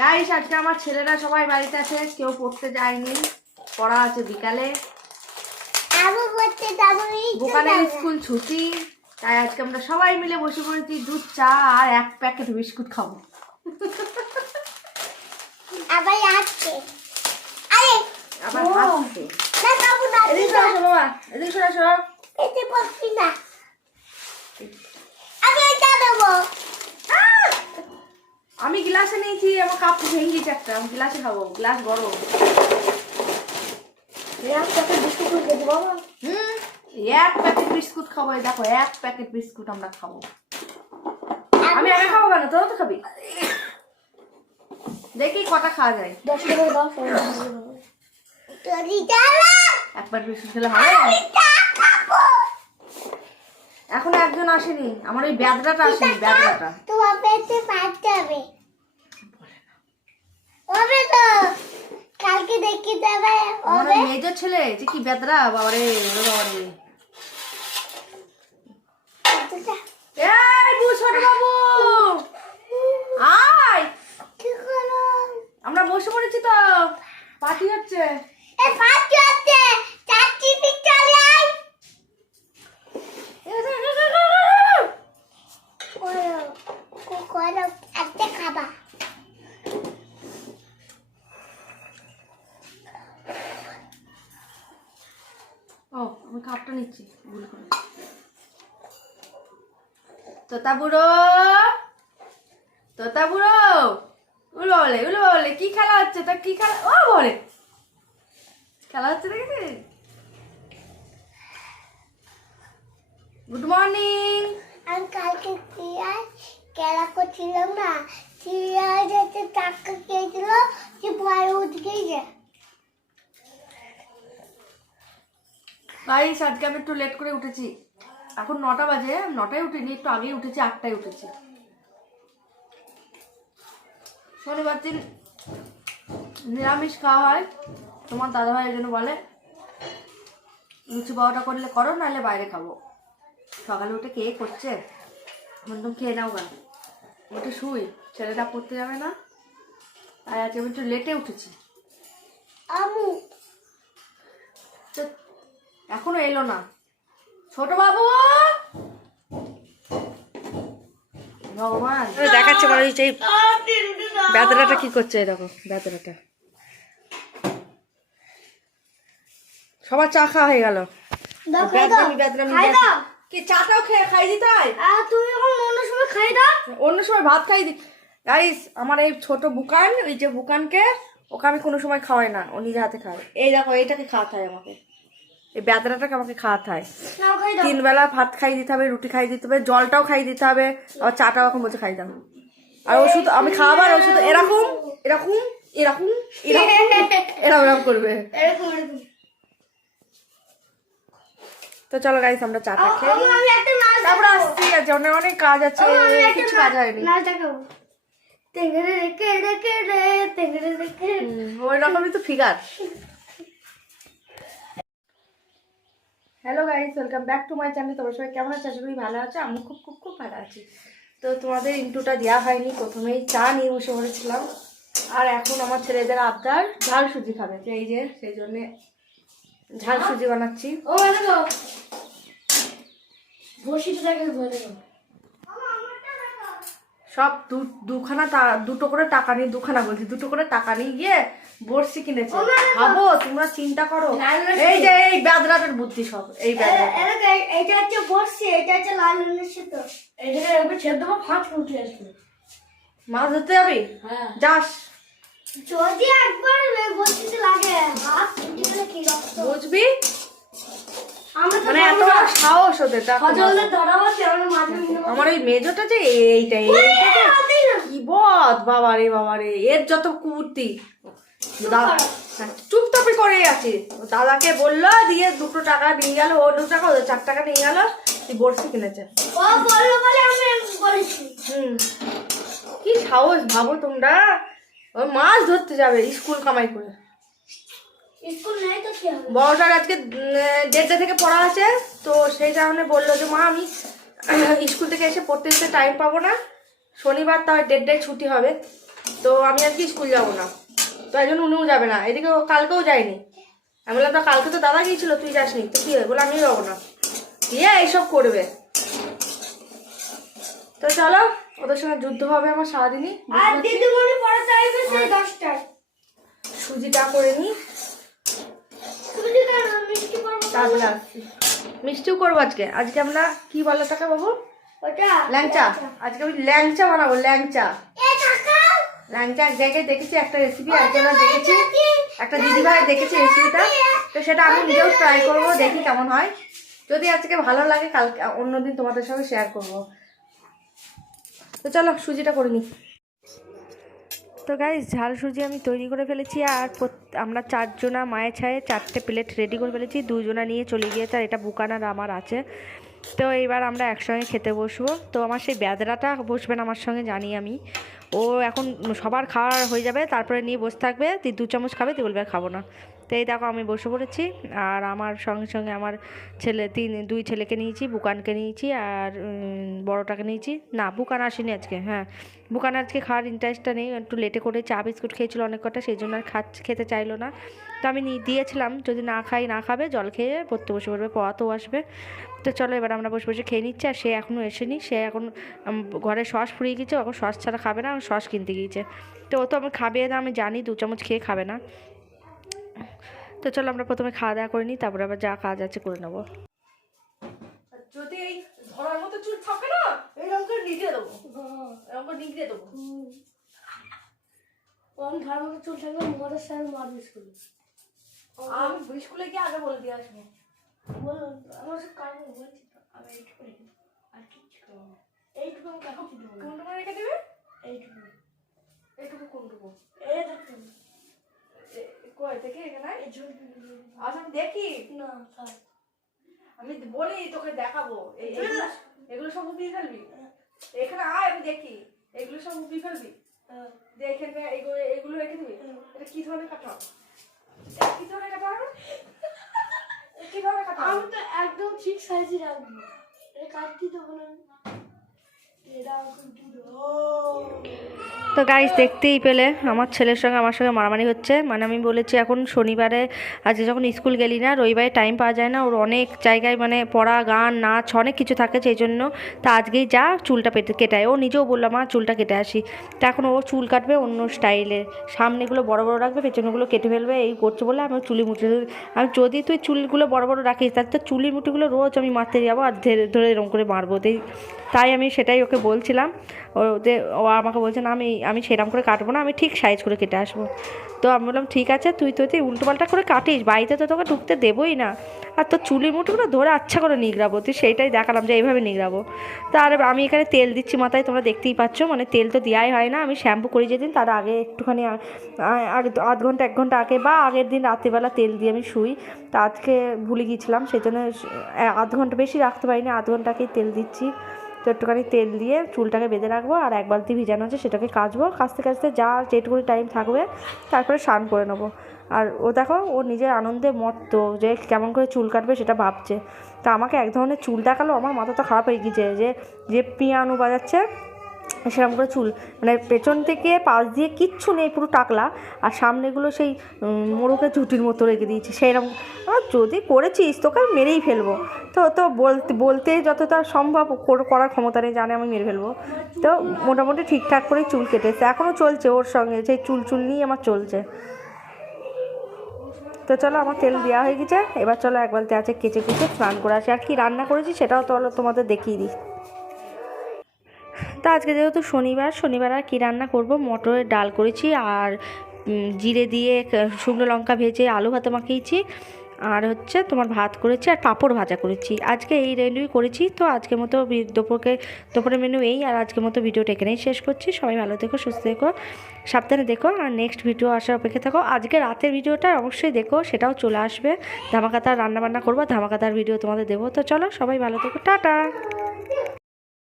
Guys আজকে আমার ছেলেরা সবাই বাড়িতে আছে, কেউ পড়তে যায়নি, পড়া আছে বিকালে। দোকানের স্কুল ছুটি, তাই আজকে আমরা সবাই মিলে বসে পড়েছি দুধ চা আর এক প্যাকেট বিস্কুট খাবো। আবার আসছে আবার আসছে। এদিকে আসো বাবা, এদিকে আসো। এতে পাচ্ছি না, আমি এটা দেবো। আমি গ্লাসে নিয়েছি, আমার কাপ ভেঙে গেছে একটা, আমি গ্লাসে খাবো, গ্লাস বড়। এক প্যাকেট বিস্কুট খেয়েছি বাবা। এক প্যাকেট বিস্কুট খাবো, এই দেখো এক প্যাকেট বিস্কুট আমরা খাবো। আমি আগে খাবো কেন, তোরা তো খাবি। দেখি কটা খাওয়া যায়। 10 করে দাও। এক প্যাকেট বিস্কুট খেলে হবে। এখন একজন আসেনি, আমার ওই ব্যাদরাটা আসেনি, ব্যাদরাটা। তোমার পেটে পাঠতে হবে। হবে তো, কালকে দেখি যাবে। আমার ওই মেজর ছেলে যে কি ব্যাদরা, বাবারে বাবারে। এই ছোট বাবু আয়, কি করো? আমরা বসে পড়েছি তো, পার্টি হচ্ছে। এ পাঠতে হচ্ছে, চাচি দিক চলে আয়। করো, আজকে খাবা। ও আমি কাপটা নিচ্ছি ভুল করে। তোতা বুড়ো, তোতা বুড়ো, উলো বলে কি খেলা হচ্ছে, তা কি খেলা? ও বলে খেলা হচ্ছে, দেখেছিস? Good morning. আমি কালকে খেলা করছিলাম না, চিড়িয়া যেতে টাকা খেয়েছিল, যে ভয়ে উঠে গেছে। গাইস আজকে আমি একটু লেট করে উঠেছি, এখন 9টা বাজে, 9টায় উঠিনি, একটু আগেই উঠেছি, 8টায় উঠেছি। শনিবার দিন নিরামিষ খাওয়া হয়, তোমার দাদাভাই এই জন্য বলে লুচি পাওয়াটা করলে করো, নাহলে বাইরে খাবো। সকালে উঠে কে করছে, একদম খেয়ে নাও কেন, উঠে শুই, ছেলেটা পড়তে যাবে না, তাই আজকে আমি একটু লেটে উঠেছি। আমু তো এখনো এলো না ছোট বাবু। ভগবান দেখাচ্ছে মনে হচ্ছে এই বেদরাটা কি করছে, এই দেখো বেদরাটা। সবার চা খাওয়া হয়ে গেল, কি চাটাও খেয়ে খাই দিতে হয়। তুমি এখন অন্য সময় খাই দাও। অন্য সময় ভাত খাই দি। গাইস আমার এই ছোট বুকান, ওই যে বুকানকে, ওকে আমি কোনো সময় খাওয়াই না, ও নিজে হাতে খায়। এই দেখো এইটাকে খাওয়াতে হয় আমাকে, এই বেদরাটাকে আমাকে খাওয়াতে হয়। 3 বেলা ভাত খাই দিতে হবে, রুটি খাই দিতে হবে, জলটাও খাই দিতে হবে, আবার চাটাও এখন বলছে খাই দাও। আর ওষুধ আমি খাওয়াবার, ওষুধ এরকম এরকম এরকম এরকম করবে। তো চলো গাইস আমরা চাটা খেয়ে তারপর আসছি, আছে অনেক অনেক কাজ আছে, কিছু কাজ হয়নি। ওই রকমই তো figure. Hello guys, welcome back to my channel. তোমরা সবাই কেমন আছো? আশা করি ভালো আছো। আমি খুব খুব খুব ভালো আছি। তো তোমাদের ইন্টুটা দেওয়া হয়নি, প্রথমেই চা নিয়ে বসে পড়েছিলাম, আর এখন আমার ছেলেদের আবদার ঝাল সুজি খাবে, তো এই যে সেই জন্যে ঝাল সুজি বানাচ্ছি। সব দুটো করে টাকা নিয়ে, দুটো করে টাকা নিয়ে গিয়ে বড়শি কিনেছে। ভাবো তোমরা, চিন্তা করো, এই যে এই বেদরাটার বুদ্ধি সব। এই এটা হচ্ছে বর্ষি, এটা হচ্ছে লাল তো এটা ছেড়ে দেবো, ফাঁস উঠে আসবে। মাছ ধরতে যাবি? যাস যদি একবার বর্ষিতে লাগে হাত উঠে গেলে কি রক্ত বুঝবি, মানে এত সাহস ওদের। আমার ওই মেজোটা যে এইটা কি বদ, বাবারে বাবারে, এর যত কুর্তি, চুপচাপি করে আছে। দাদাকে বললো, দিয়ে 2 টাকা নিয়ে গেল, ও 2 টাকা, ও 4 টাকা নিয়ে গেল, তুই বড়শি কিনেছে। কি সাহস ভাবো তোমরা, ও মাছ ধরতে যাবে স্কুল কামাই করে। বড়টার আজকে 1:30 থেকে পড়া আছে, তো সেই কারণে বললো যে মা আমি স্কুল থেকে এসে পড়তে টাইম পাবো না, শনিবার তাও 1.5 ছুটি হবে, তো আমি আর কি স্কুল যাবো না, তো এই জন্য উনিও যাবে না। এদিকে ও কালকেও যায়নি, আমি বললাম তো কালকে তো দাদা গিয়েছিল, তুই যাসনি, তো কি হয়, বলে আমিও যাবো না, দিয়ে এইসব করবে। তো চলো, ওদের সঙ্গে যুদ্ধ হবে আমার সারাদিনই। আর দিদিমণি পড়া চাইবে সেই 10টায়। সুজিটা করে নিই, সুজি কেন মিষ্টি করবো? তারপরে আসছি। মিষ্টিও করবো আজকে। আজকে আমরা কি বলো টাকা বাবু, ওটা ল্যাংচা। আজকে আমি ল্যাংচা বানাবো, ল্যাংচা। এ টাকা ল্যাংচা এক জায়গায় দেখেছি একটা রেসিপি, একজনের দেখেছি, একটা দিদিভাই দেখেছি রেসিপিটা, তো সেটা আমি নিজেও ট্রাই করবো, দেখি কেমন হয়। যদি আজকে ভালো লাগে কালকে অন্যদিন তোমাদের সঙ্গে শেয়ার করবো। তো চলো সুজিটা করে নিই। তো গাইস, ঝাল সুজি আমি তৈরি করে ফেলেছি, আর আমরা 4 জনা মায়ের ছায়ে 4টে প্লেট রেডি করে ফেলেছি। 2 জনা নিয়ে চলে গিয়েছে, আর এটা বুকান আর আমার আছে। তো এইবার আমরা একসঙ্গে খেতে বসবো। তো আমার সেই ব্যাদরাটা বসবে না আমার সঙ্গে, জানি আমি। ও এখন সবার খাওয়া হয়ে যাবে, তারপরে নিয়ে বসে থাকবে, তুই 2 চামচ খাবে, তুই বলবে আর খাবো না। তো এই দেখো আমি বসে পড়েছি, আর আমার সঙ্গে সঙ্গে আমার দুই ছেলেকে নিয়েছি, বুকানকে নিয়েছি, আর বড়টাকে নিয়েছি। না, বুকান আসেনি আজকে। হ্যাঁ, বুকান আজকে খাওয়ার ইন্টারেস্টটা নেই, একটু লেটে করে চা বিস্কুট খেয়েছিল অনেক কটা, সেই জন্য আর খেতে চাইলো না। তো আমি দিয়েছিলাম, যদি না খাবে জল খেয়ে পড়তে বসে পড়বে, পড়াতেও আসবে। তো চলো এবার আমরা বসে বসে খেয়ে নিচ্ছি। আর সে এখনও এসেনি, সে এখন ঘরে সস ফুরিয়ে গেছে, এখন সস ছাড়া খাবে না, সস কিনতে গিয়েছে। তো ও তো আমার খাবে না, আমি জানি 2 চামচ খেয়ে খাবে না। তো চলো আমরা প্রথমে খাওয়া দাওয়া করে নিই, তারপরে আবার যা কাজ আছে করে নেবো। যদি এই ধরার মতো চুল থাকে না, এরকম করে নিগড়ে দেবো, এরকম করে নিগড়ে দেবো। আমি ধরার মতো চুল থাকবে, মদের সাথে মদ মিস করি। আমি স্কুলে গিয়ে আগে বলে দিয়ে আসবো। বলুন আমার সাথে কারণ বলছি তো, আমি এইটুকু রেখে দেবো, আর কিচ্ছু করবো না। এইটুকু আমি কাছে দেবো না। কোনটুকু রেখে দেবে? এইটুকু এইটুকু কোনটুকু? এই দেখুন কই থেকে এখানে? এই ঝুল আচ্ছা আমি দেখি না স্যার, আমি বলি তোকে দেখাবো। এগুলো সব উপিয়ে ফেলবি, এখানে আয় আমি দেখি। এগুলো সব উপিয়ে ফেলবি, দেখে এগুলো রেখে দিবি। এটা কি ধরনের কাটা, কি ধরনের কাটা, কি ধরনের কাটা? আমি তো একদম ঠিক সাইজে রাখবো, এটা কাটতে দেবো না। তো গাইস, দেখতেই পেলে আমার ছেলের সঙ্গে আমার সঙ্গে মারামারি হচ্ছে। মানে আমি বলেছি এখন শনিবারে, আজকে যখন স্কুল গেলি না, রবিবারে টাইম পাওয়া যায় না, ওর অনেক জায়গায় মানে পড়া, গান, নাচ অনেক কিছু থাকে, সেই জন্য তা আজকেই যা চুলটা কেটায়। ও নিজেও বললাম মা চুলটা কেটে আসি। তা এখন ও চুল কাটবে অন্য স্টাইলে, সামনেগুলো বড় বড় রাখবে, পেছনেগুলো কেটে ফেলবে, এই করছে বলে আমি চুলি মুঠি। আমি যদি তুই চুলগুলো বড় বড় রাখিস, তাহলে তো চুলি মুঠিগুলো রোজ আমি মারতে যাবো, আর ধরে এরকম করে মারবো। তাই আমি সেটাই ওকে বলছিলাম। ও আমাকে বলছে না, আমি সেরকম করে কাটবো না, আমি ঠিক সাইজ করে কেটে আসবো। তো আমি বললাম ঠিক আছে, তুই উল্টোপাল্টা করে কাটিস, বাড়িতে তো তোকে ঢুকতে দেবোই না, আর তোর চুলির মুঠোগুলো ধরে আচ্ছা করে নিগড়াবো। তুই সেইটাই দেখালাম যে এইভাবে নিগড়াবো। আর আমি এখানে তেল দিচ্ছি মাথায়, তোমরা দেখতেই পাচ্ছ। মানে তেল তো দেওয়াই হয় না, আমি শ্যাম্পু করি যেদিন তার আগে একটুখানি আগে 1 ঘন্টা 1 ঘন্টা আগে, বা আগের দিন রাত্রিবেলা তেল দিয়ে আমি শুই। তা আজকে ভুলে গিয়েছিলাম, সেই জন্য 1/2 ঘন্টা বেশি রাখতে পারিনি, 1/2 ঘন্টাকেই তেল দিচ্ছি। তো একটুখানি তেল দিয়ে চুলটাকে বেঁধে রাখবো, আর 1 বালতি ভিজানো আছে সেটাকে কাচবো, কাচতে কাচতে যেটুকুনি টাইম থাকবে তারপরে স্নান করে নেবো। আর ও দেখো, ও নিজের আনন্দে মত্ত, যে কেমন করে চুল কাটবে সেটা ভাবছে। তো আমাকে এক ধরনের চুল দেখালো, আমার মাথা তো খারাপ হয়ে গিয়েছে, যে পিয়ানো বাজাচ্ছে সেরকম করে চুল, মানে পেছন থেকে পাশ দিয়ে কিচ্ছু নেই, পুরো টাকলা, আর সামনেগুলো সেই মোড়কে ঝুটির মতো রেখে দিয়েছে সেইরকম। যদি করেছিস তোকে আমি মেরেই ফেলবো। তো বলতে যতটা সম্ভব করার ক্ষমতা নেই, জানে আমি মেরে ফেলবো। তো মোটামুটি ঠিকঠাক করেই চুল কেটেছে, এখনও চলছে ওর সঙ্গে, সেই চুল নিয়ে আমার চলছে। তো চলো, আমার তেল দেওয়া হয়ে গেছে, এবার চলো 1 বালতি আছে কেচে কুচে স্নান করে আসি। আর কি রান্না করেছি সেটাও তো তোমাদের দেখিয়ে দিই। তা আজকে যেহেতু শনিবার আর কী রান্না করব, মটরের ডাল করেছি, আর জিরে দিয়ে শুকনো লঙ্কা ভেজে আলু ভাতে মাখিয়েছি, আর হচ্ছে তোমার ভাত করেছি, আর পাঁপড় ভাজা করেছি। আজকে এই রেলুই করেছি। তো আজকের মতো দুপুরের মেনু এই, আর আজকের মতো ভিডিওটা এখানেই শেষ করছি। সবাই ভালো থেকো, সুস্থ থেকো, সাবধানে দেখো, আর নেক্সট ভিডিও আসার অপেক্ষা থাকো। আজকে রাতের ভিডিওটা অবশ্যই দেখো, সেটাও চলে আসবে। ধামাকাতার রান্নাবান্না করবো, ধামাকাতার ভিডিও তোমাদের দেবো। তো চলো, সবাই ভালো থেকো, টাটা।